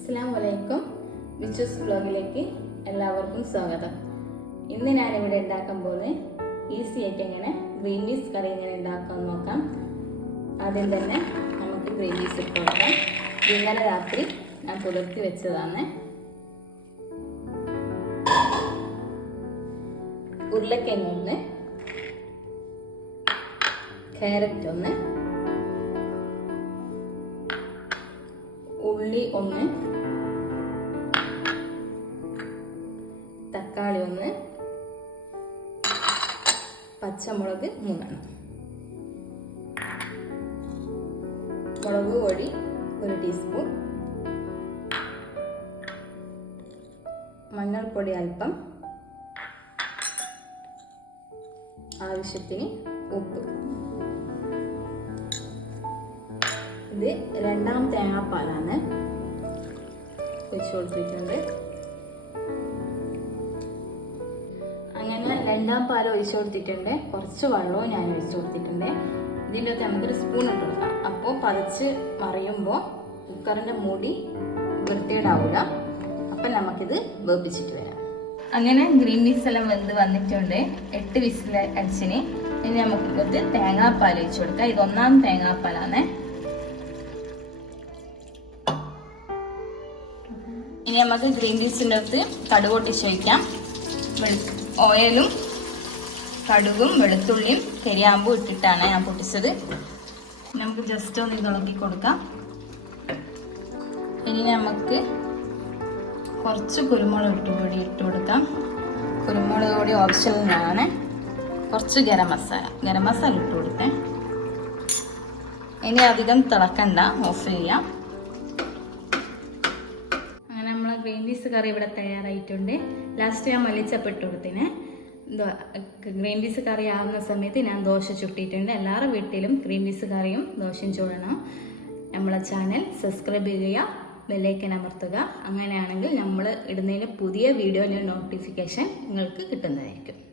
അസ്സാം വലൈക്കും വിച്ചൂസ് വ്ലോഗിലേക്ക് എല്ലാവർക്കും സ്വാഗതം. ഇന്ന് ഞാനിവിടെ ഉണ്ടാക്കാൻ പോകുന്നത് ഈസി ആയിട്ട് എങ്ങനെ ഗ്രീൻ പീസ് കറി എങ്ങനെ ഉണ്ടാക്കാൻ നോക്കാം. ആദ്യം തന്നെ നമുക്ക് ഗ്രീൻ പീസ് ഇട്ട് കൊടുക്കാം. ഇന്നലെ രാത്രി ഞാൻ പുലർത്തി വെച്ചതാണ്. ഉരുളക്കിഴങ്ങ് ഒന്ന് ക്യാരറ്റ് ഒന്ന് ഉള്ളി ഒന്ന് തക്കാളി ഒന്ന് പച്ചമുളക് മൂന്നെണ്ണം. മുളക് പൊടി ഒരു ടീസ്പൂൺ മഞ്ഞൾപ്പൊടി അല്പം. ആവശ്യത്തിന് ഉപ്പ്. ഇത് രണ്ടാം തേങ്ങാപ്പാലാണ് ഒഴിച്ചു കൊടുത്തിട്ടുണ്ട് അങ്ങനെ പാലും ഒഴിച്ചു കൊടുത്തിട്ടുണ്ട്. കുറച്ച് വെള്ളവും ഞാൻ ഒഴിച്ചു കൊടുത്തിട്ടുണ്ട്. ഇതിന്റെ അകത്ത് നമുക്കൊരു സ്പൂൺ ഇട്ട് കൊടുക്കാം. അപ്പോൾ പതച്ച് മറിയുമ്പോൾ കുക്കറിന്റെ മൂടി വൃത്തിയിടാവില്ല അപ്പം നമുക്കിത് വേപ്പിച്ചിട്ട് വരാം. അങ്ങനെ ഗ്രീൻ പീസ് എല്ലാം വെന്ത് വന്നിട്ടുണ്ട്. എട്ട് വിസിൽ അടിച്ചിന്. ഇനി നമുക്ക് കുറച്ച് തേങ്ങാപ്പാൽ ഒഴിച്ചു കൊടുക്കാം. ഇത് ഒന്നാം തേങ്ങാപ്പാലാണ്. ഇനി നമുക്ക് ഗ്രീൻ പീസിന്റെ അകത്ത് കടുകൊട്ടിച്ച് വയ്ക്കാം ഓയിലും കടുകും വെളുത്തുള്ളിയും കരിയാമ്പും ഇട്ടിട്ടാണ് ഞാൻ പൊട്ടിച്ചത്. നമുക്ക് ജസ്റ്റ് ഒന്ന് ഇളക്കി കൊടുക്കാം. ഇനി നമുക്ക് കുറച്ച് കുരുമുളക് ഇട്ട് പൊടി ഇട്ട് കൊടുക്കാം. കുരുമുളക് കൂടി ഓപ്ഷനിലാണ് കുറച്ച് ഗരം മസാല. ഗരം മസാല ഇട്ട് കൊടുത്തേ. ഇനി അധികം തിളക്കണ്ട. ഓഫ് ചെയ്യാം. അങ്ങനെ നമ്മളെ ഗ്രീൻ പീസ് കറി ഇവിടെ തയ്യാറായിട്ടുണ്ട്. ലാസ്റ്റ് ഞാൻ മല്ലിച്ചപ്പ് ഇട്ട് കൊടുത്തിന്. ഗ്രീൻ പീസ് കറി ആകുന്ന സമയത്ത് ഞാൻ ദോശ ചുട്ടിയിട്ടുണ്ട്. എല്ലാവരുടെ വീട്ടിലും ഗ്രീൻ പീസ് കറിയും ദോശയും ചൂടണം. നമ്മളെ ചാനൽ സബ്സ്ക്രൈബ് ചെയ്യുക ബെല്ലൈക്കൻ അമർത്തുക. അങ്ങനെയാണെങ്കിൽ നമ്മൾ ഇടുന്നതിന് പുതിയ വീഡിയോന്റെ നോട്ടിഫിക്കേഷൻ നിങ്ങൾക്ക് കിട്ടുന്നതായിരിക്കും.